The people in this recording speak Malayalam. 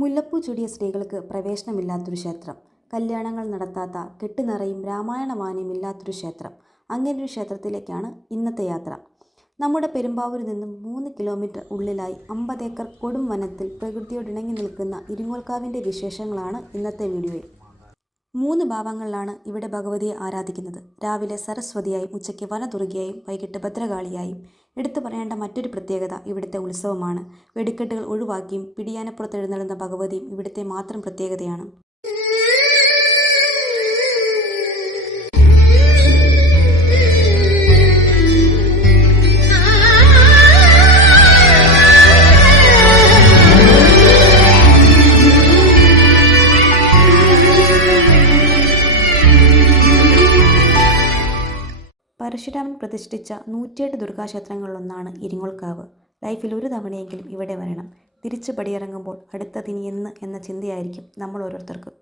മുല്ലപ്പൂ ചൂടിയ സ്ത്രീകൾക്ക് പ്രവേശനമില്ലാത്തൊരു ക്ഷേത്രം. കല്യാണങ്ങൾ നടത്താത്ത, കെട്ടുനിറയും രാമായണവാണിയുമില്ലാത്തൊരു ക്ഷേത്രം. അങ്ങനെയൊരു ക്ഷേത്രത്തിലേക്കാണ് ഇന്നത്തെ യാത്ര. നമ്മുടെ പെരുമ്പാവൂരിൽ നിന്നും 3 കിലോമീറ്റർ ഉള്ളിലായി 50 ഏക്കർ കൊടും വനത്തിൽ പ്രകൃതിയോടിണങ്ങി നിൽക്കുന്ന ഇരിങ്ങോൾക്കാവിൻ്റെ വിശേഷങ്ങളാണ് ഇന്നത്തെ വീഡിയോയിൽ. 3 ഭാവങ്ങളിലാണ് ഇവിടെ ഭഗവതിയെ ആരാധിക്കുന്നത്. രാവിലെ സരസ്വതിയായും, ഉച്ചയ്ക്ക് വനദുർഗയായും, വൈകിട്ട് ഭദ്രകാളിയായും. എടുത്തു പറയേണ്ട മറ്റൊരു പ്രത്യേകത ഇവിടുത്തെ ഉത്സവമാണ്. വെടിക്കെട്ടുകൾ ഒഴിവാക്കിയും പിടിയാനപ്പുറത്ത് എഴുന്നള്ളുന്ന ഭഗവതിയും ഇവിടുത്തെ മാത്രം പ്രത്യേകതയാണ്. പരശുരാമൻ പ്രതിഷ്ഠിച്ച 108 ദുർഗാക്ഷേത്രങ്ങളിലൊന്നാണ് ഇരിങ്ങോൾക്കാവ്. ലൈഫിൽ ഒരു തവണയെങ്കിലും ഇവിടെ വരണം. തിരിച്ചു പടിയിറങ്ങുമ്പോൾ അടുത്തതിനി എന്ന് എന്ന ചിന്തയായിരിക്കും നമ്മൾ ഓരോരുത്തർക്കും.